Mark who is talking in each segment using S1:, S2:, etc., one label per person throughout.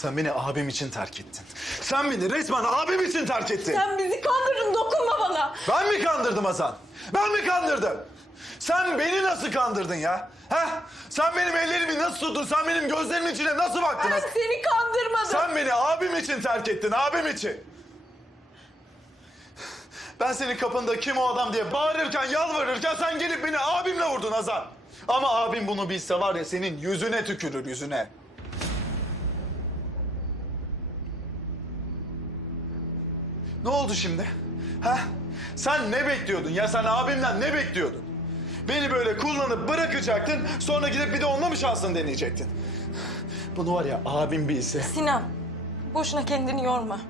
S1: Sen beni abim için terk ettin. Sen beni resmen abim için terk ettin.
S2: Sen bizi kandırdın dokunma bana.
S1: Ben mi kandırdım Hasan? Ben mi kandırdım? Sen beni nasıl kandırdın ya? Ha? Sen benim ellerimi nasıl tuttun? Sen benim gözlerimin içine nasıl baktın?
S2: Ben seni kandırmadım.
S1: Sen beni abim için terk ettin, abim için. Ben senin kapında kim o adam diye bağırırken, yalvarırken sen gelip beni abimle vurdun Hazan. Ama abim bunu bilse var ya senin yüzüne tükürür, yüzüne. Ne oldu şimdi? Ha? Sen ne bekliyordun ya? Sen abimden ne bekliyordun? Beni böyle kullanıp bırakacaktın, sonra gidip bir de onunla mı şansını deneyecektin? Bunu var ya abim bilse...
S2: Sinan, boşuna kendini yorma.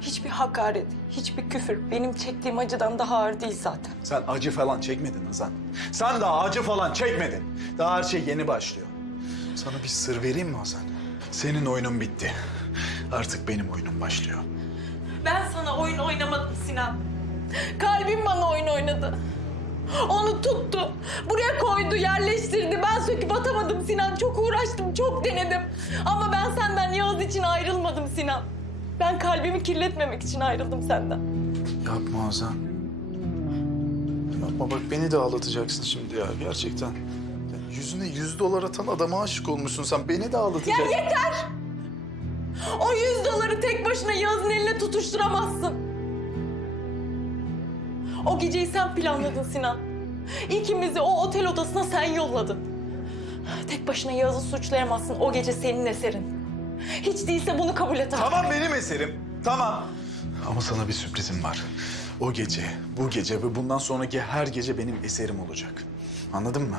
S2: Hiçbir hakaret, hiçbir küfür benim çektiğim acıdan daha ağır değil zaten.
S1: Sen acı falan çekmedin Hasan. Sen daha acı falan çekmedin. Daha her şey yeni başlıyor. Sana bir sır vereyim mi Hasan? Senin oyunun bitti. Artık benim oyunum başlıyor.
S2: Ben sana oyun oynamadım Sinan. Kalbim bana oyun oynadı. Onu tuttu, buraya koydu, yerleştirdi. Ben söküp atamadım Sinan. Çok uğraştım, çok denedim. Ama ben senden Yağız için ayrılmadım Sinan. Ben kalbimi kirletmemek için ayrıldım senden.
S1: Yapma Hasan. Yapma bak beni de ağlatacaksın şimdi ya gerçekten. Ya yüzüne yüz dolar atan adama aşık olmuşsun sen. Beni de
S2: Ya
S1: ağlatacaksın.
S2: yeter! O yüz doları tek başına Yağız'ın eline tutuşturamazsın. O geceyi sen planladın Sinan. İkimizi o otel odasına sen yolladın. Tek başına Yağız'ı suçlayamazsın. O gece senin eserin. Hiç değilse bunu kabul et artık.
S1: Tamam benim eserim. Tamam. Ama sana bir sürprizim var. O gece, bu gece ve bundan sonraki her gece benim eserim olacak. Anladın mı?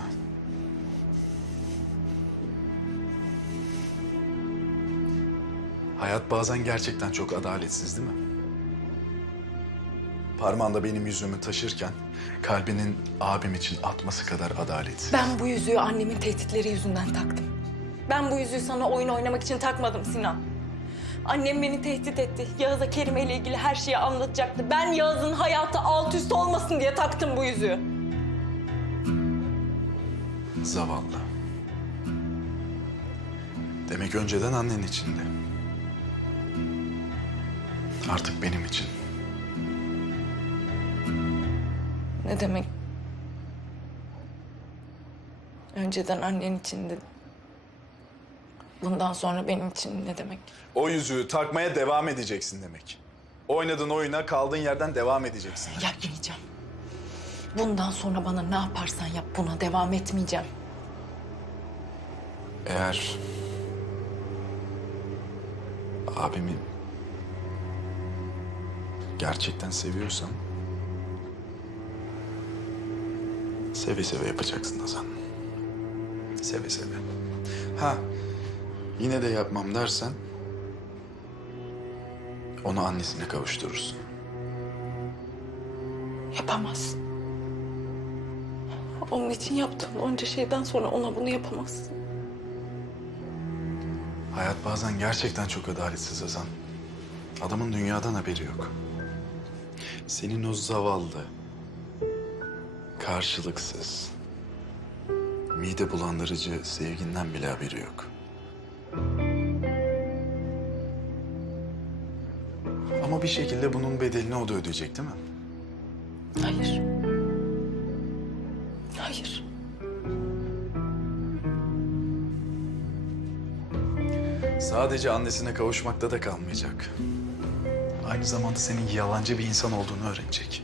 S1: Hayat bazen gerçekten çok adaletsiz değil mi? Parmağında benim yüzümü taşırken kalbinin abim için atması kadar adaletsiz.
S2: Ben bu yüzüğü annemin tehditleri yüzünden taktım. Ben bu yüzüğü sana oyun oynamak için takmadım Sinan. Annem beni tehdit etti. Yağız'a Kerime ile ilgili her şeyi anlatacaktı. Ben Yağız'ın hayatı alt üst olmasın diye taktım bu yüzüğü.
S1: Zavallı. Demek önceden annen içindi. Artık benim için.
S2: Ne demek? Önceden annen için dedim. Bundan sonra benim için ne demek?
S1: O yüzüğü takmaya devam edeceksin demek. Oynadığın oyuna kaldığın yerden devam edeceksin.
S2: Yapmayacağım. Bundan sonra bana ne yaparsan yap buna devam etmeyeceğim.
S1: Eğer abimi gerçekten seviyorsan seve seve yapacaksın Hasan. Seve seve. Ha yine de yapmam dersen onu annesine kavuşturursun.
S2: Yapamazsın. Onun için yaptığın onca şeyden sonra ona bunu yapamazsın.
S1: Hayat bazen gerçekten çok adaletsiz Hazan. Adamın dünyadan haberi yok. Senin o zavallı, karşılıksız, mide bulandırıcı sevginden bile haberi yok. Ama bir şekilde bunun bedelini o da ödeyecek değil mi?
S2: Hayır. Hayır.
S1: Sadece annesine kavuşmakta da kalmayacak. Aynı zamanda senin yalancı bir insan olduğunu öğrenecek.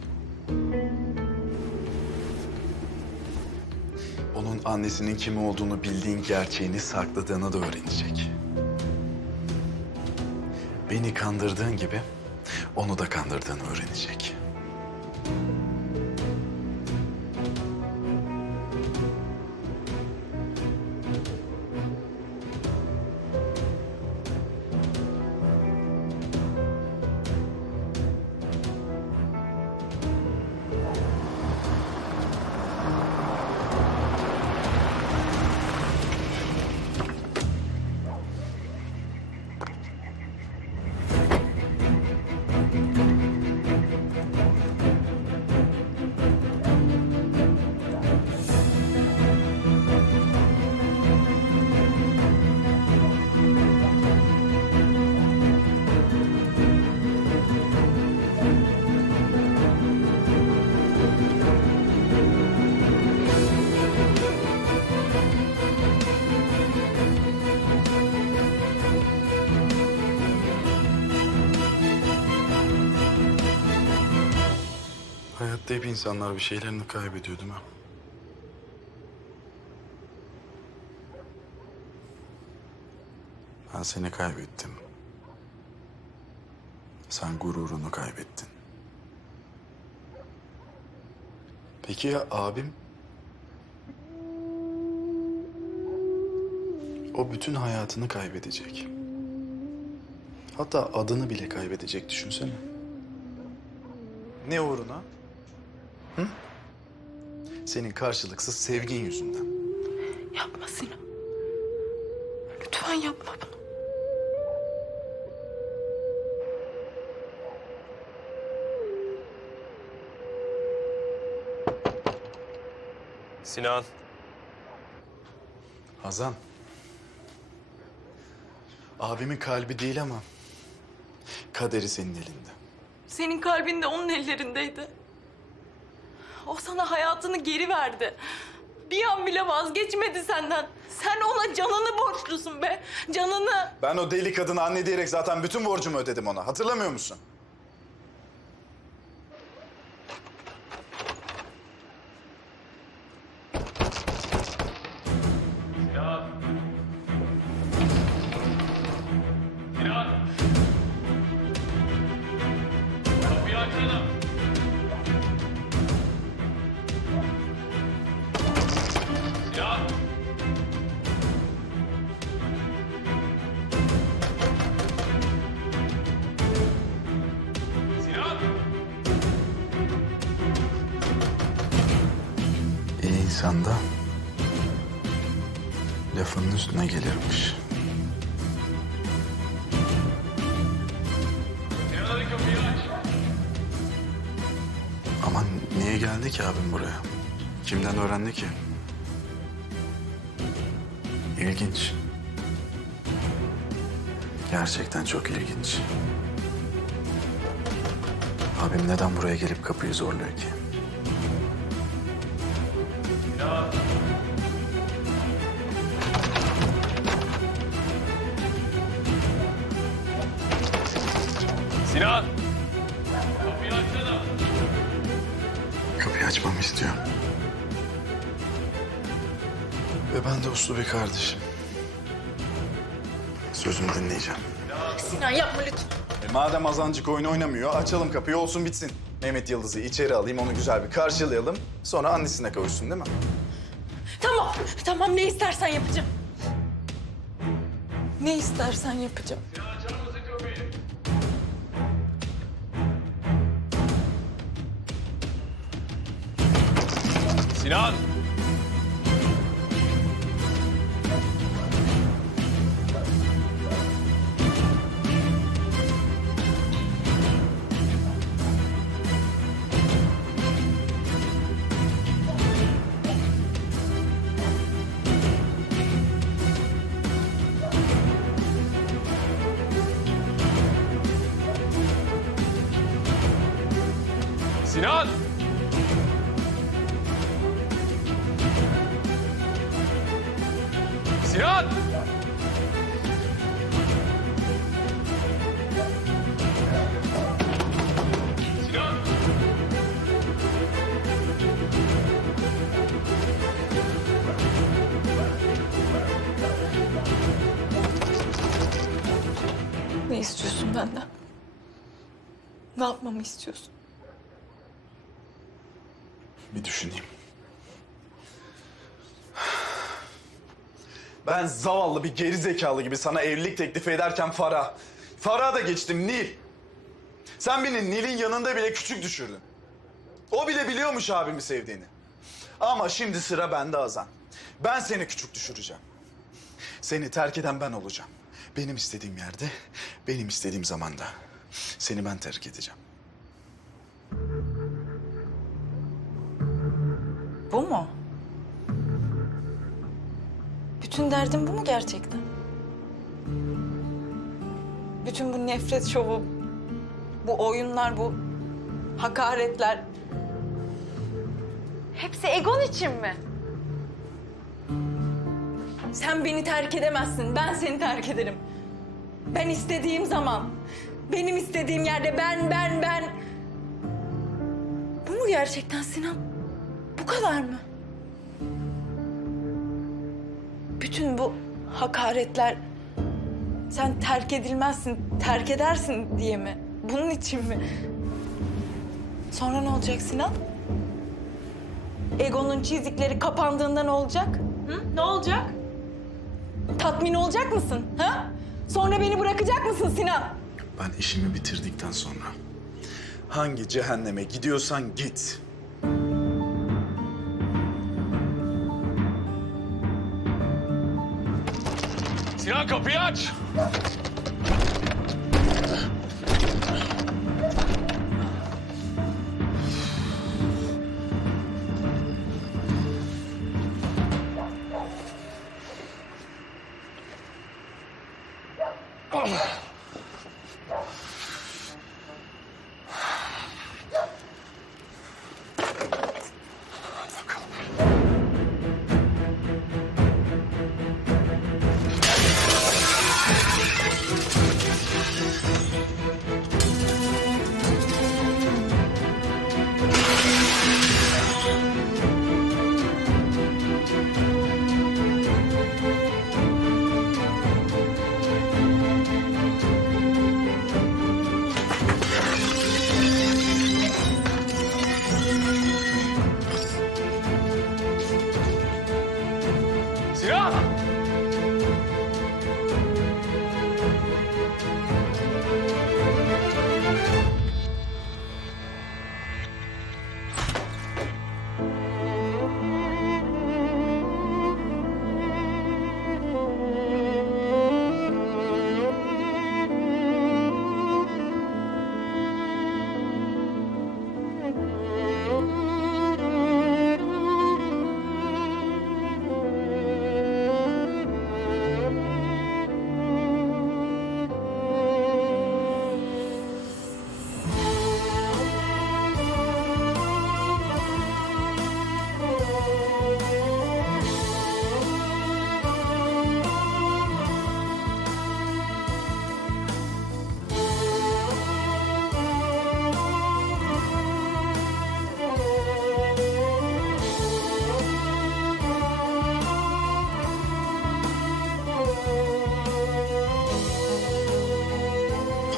S1: Onun annesinin kim olduğunu bildiğin gerçeğini sakladığını da öğrenecek. Beni kandırdığın gibi onu da kandırdığını öğrenecek. Hep insanlar bir şeylerini kaybediyor değil mi? Ben seni kaybettim. Sen gururunu kaybettin. Peki ya abim? O bütün hayatını kaybedecek. Hatta adını bile kaybedecek düşünsene. Ne uğruna? Hı? Senin karşılıksız sevgin yüzünden.
S2: Yapma Sinan. Lütfen yapma bunu.
S3: Sinan.
S1: Hazan. Abimin kalbi değil ama kaderi senin elinde.
S2: Senin kalbin de onun ellerindeydi. O sana hayatını geri verdi. Bir an bile vazgeçmedi senden. Sen ona canını borçlusun be. Canını.
S1: Ben o deli kadını anne diyerek zaten bütün borcumu ödedim ona. Hatırlamıyor musun?
S3: Sinan. Sinan. Kapıyı açsana.
S1: Gelirmiş.
S3: Sinan hadi kapıyı aç.
S1: Ama niye geldi ki abim buraya? Kimden öğrendi ki? İlginç. Gerçekten çok ilginç. Abim neden buraya gelip kapıyı zorluyor ki?
S3: Sinan. Kapıyı açsana.
S1: Kapıyı açmamı istiyor. Ve ben de uslu bir kardeşim. Sözümü dinleyeceğim.
S2: Sinan yapma lütfen.
S1: E madem Azancık oyun oynamıyor, açalım kapıyı olsun bitsin. Mehmet Yıldız'ı içeri alayım, onu güzel bir karşılayalım. Sonra annesine kavuşsun değil mi?
S2: Tamam. Tamam ne istersen yapacağım. Ne istersen yapacağım.
S3: Sinan. Sinan. Sinan. Sinan.
S2: Ne istiyorsun benden? Ne yapmamı istiyorsun?
S1: Bir düşüneyim. Ben zavallı bir geri zekalı gibi sana evlilik teklifi ederken Farah. Farah'a da geçtim Nil. Sen beni Nil'in yanında bile küçük düşürdün. O bile biliyormuş abimi sevdiğini. Ama şimdi sıra bende Azan. Ben seni küçük düşüreceğim. Seni terk eden ben olacağım. Benim istediğim yerde, benim istediğim zamanda. Seni ben terk edeceğim.
S2: Bu mu? Bütün derdin bu mu gerçekten? Bütün bu nefret şovu, bu oyunlar, bu hakaretler... Hepsi egon için mi? Sen beni terk edemezsin, ben seni terk ederim. Ben istediğim zaman, benim istediğim yerde ben, ben, ben... Bu mu gerçekten Sinan? Bu kadar mı? Bütün bu hakaretler sen terk edilmezsin, terk edersin diye mi? Bunun için mi? Sonra ne olacak Sinan? Egon'un çizikleri kapandığında ne olacak? Hı? Ne olacak? Tatmin olacak mısın? Ha? Sonra beni bırakacak mısın Sinan?
S1: Ben işimi bitirdikten sonra hangi cehenneme gidiyorsan git.
S3: Sinan kapıyı aç.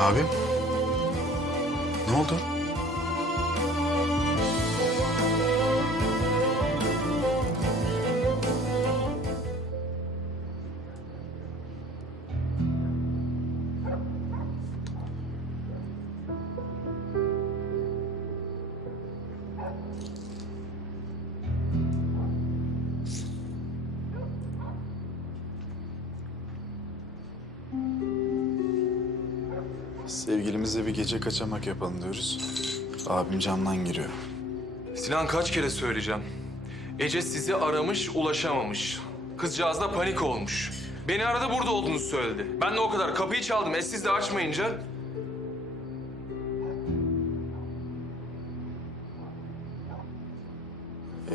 S1: Abim? Ne oldu? Gece kaçamak yapalım diyoruz. Abim camdan giriyor.
S4: Sinan kaç kere söyleyeceğim. Ece sizi aramış, ulaşamamış. Kızcağız da panik olmuş. Beni arada burada olduğunuzu söyledi. Ben de o kadar kapıyı çaldım. E siz de açmayınca...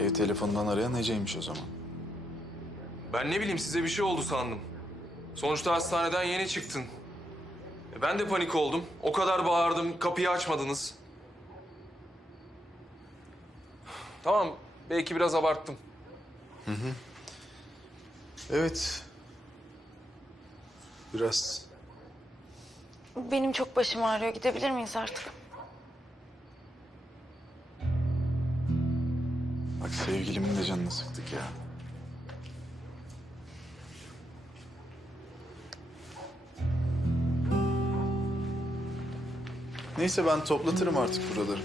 S1: Ev telefonundan arayan Ece'ymiş o zaman.
S4: Ben ne bileyim size bir şey oldu sandım. Sonuçta hastaneden yeni çıktın. E ben de panik oldum. O kadar bağırdım, kapıyı açmadınız. Tamam, belki biraz abarttım.
S1: Evet. Biraz.
S2: Benim çok başım ağrıyor. Gidebilir miyiz artık?
S1: Bak sevgilimin de canını sıktık ya. Neyse ben toplatırım artık buraları.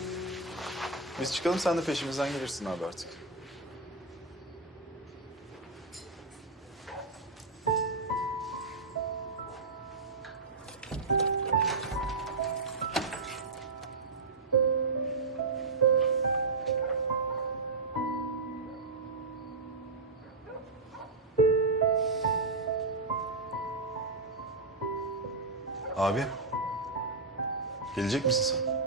S1: Biz çıkalım sen de peşimizden gelirsin abi artık. Abi. Gelecek misin sen?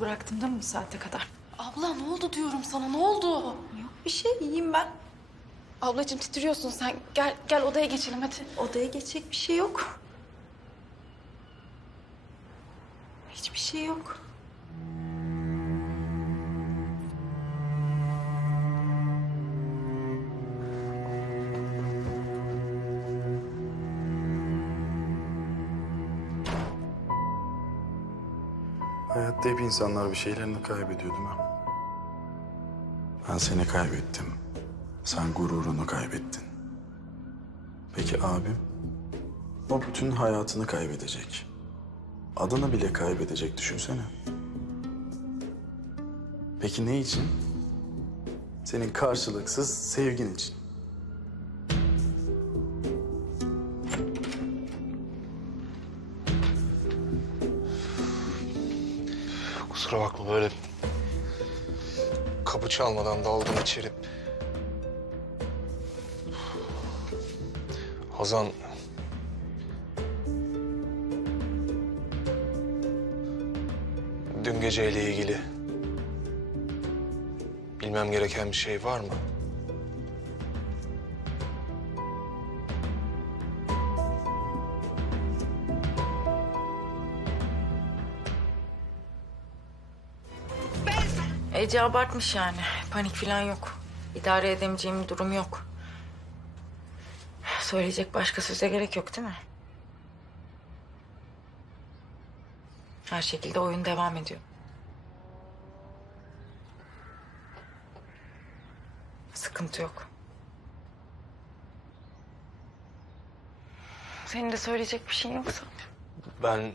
S5: Bıraktım değil mi bu saate kadar?
S2: Abla ne oldu diyorum sana ne oldu?
S5: Yok bir şey iyiyim ben.
S2: Ablacığım titriyorsun sen. Gel gel odaya geçelim hadi.
S5: Odaya geçecek bir şey yok.
S1: Hayatta hep insanlar bir şeylerini kaybediyor değil mi? Ben seni kaybettim. Sen gururunu kaybettin. Peki abim? O bütün hayatını kaybedecek. Adını bile kaybedecek düşünsene. Peki ne için? Senin karşılıksız sevgin için.
S4: Çalmadan daldım içeri. Hazan... Dün geceyle ilgili bilmem gereken bir şey var mı?
S5: Ece abartmış yani. Panik falan yok. İdare edemeyeceğim bir durum yok. Söyleyecek başka söze gerek yok değil mi? Her şekilde oyun devam ediyor. Sıkıntı yok. Senin de söyleyecek bir şeyin yoksa.
S4: Ben...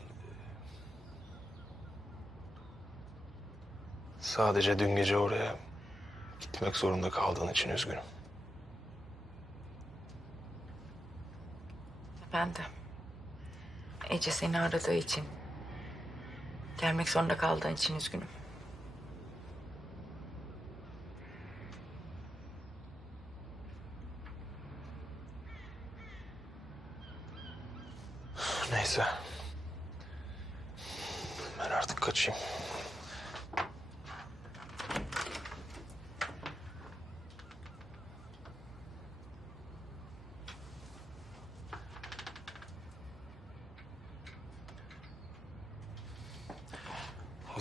S4: Sadece dün gece oraya gitmek zorunda kaldığın için üzgünüm.
S5: Ben de. Ece seni aradığı için. Gelmek zorunda kaldığın için üzgünüm.
S4: Neyse. Ben artık kaçayım.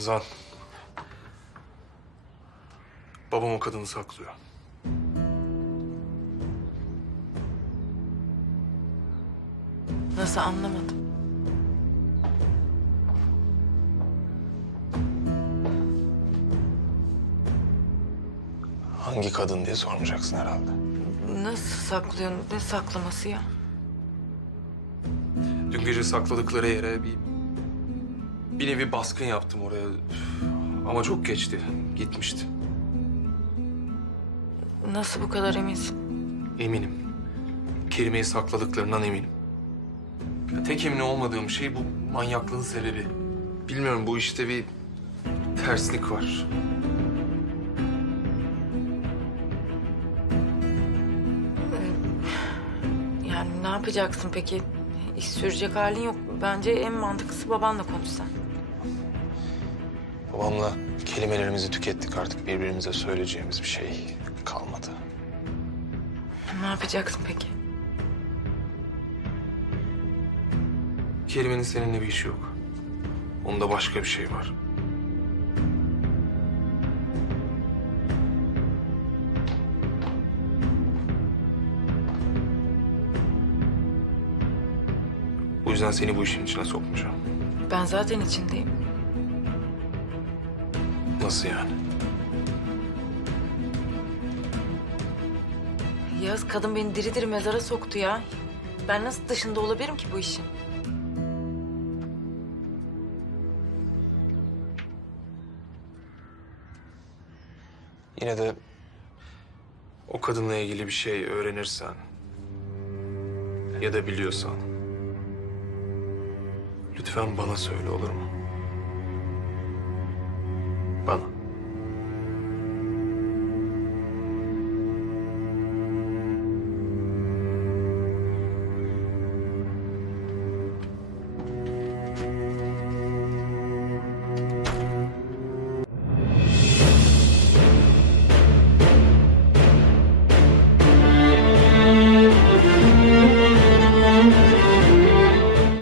S4: Hazan. Babam o kadını saklıyor.
S5: Nasıl anlamadım.
S4: Hangi kadın diye sormayacaksın herhalde.
S5: Nasıl saklıyorsun? Ne saklaması ya?
S4: Dün gece sakladıkları yere bir... Bir nevi baskın yaptım oraya. Ama çok geçti. Gitmişti.
S5: Nasıl bu kadar eminsin?
S4: Eminim. Kelimeyi sakladıklarından eminim. Ya tek emin olmadığım şey bu manyaklığın sebebi. Bilmiyorum bu işte bir terslik var.
S5: Yani ne yapacaksın peki? İş sürecek halin yok. Bence en mantıklısı babanla konuşsan.
S4: Babamla kelimelerimizi tükettik artık birbirimize söyleyeceğimiz bir şey kalmadı.
S5: Ne yapacaksın peki?
S4: Kelimenin seninle bir işi yok. Onda başka bir şey var. Bu yüzden seni bu işin içine sokmayacağım.
S5: Ben zaten içindeyim.
S4: Nasıl yani?
S5: Yağız kadın beni diri diri mezara soktu ya. Ben nasıl dışında olabilirim ki bu işin?
S4: Yine de o kadınla ilgili bir şey öğrenirsen ya da biliyorsan lütfen bana söyle olur mu?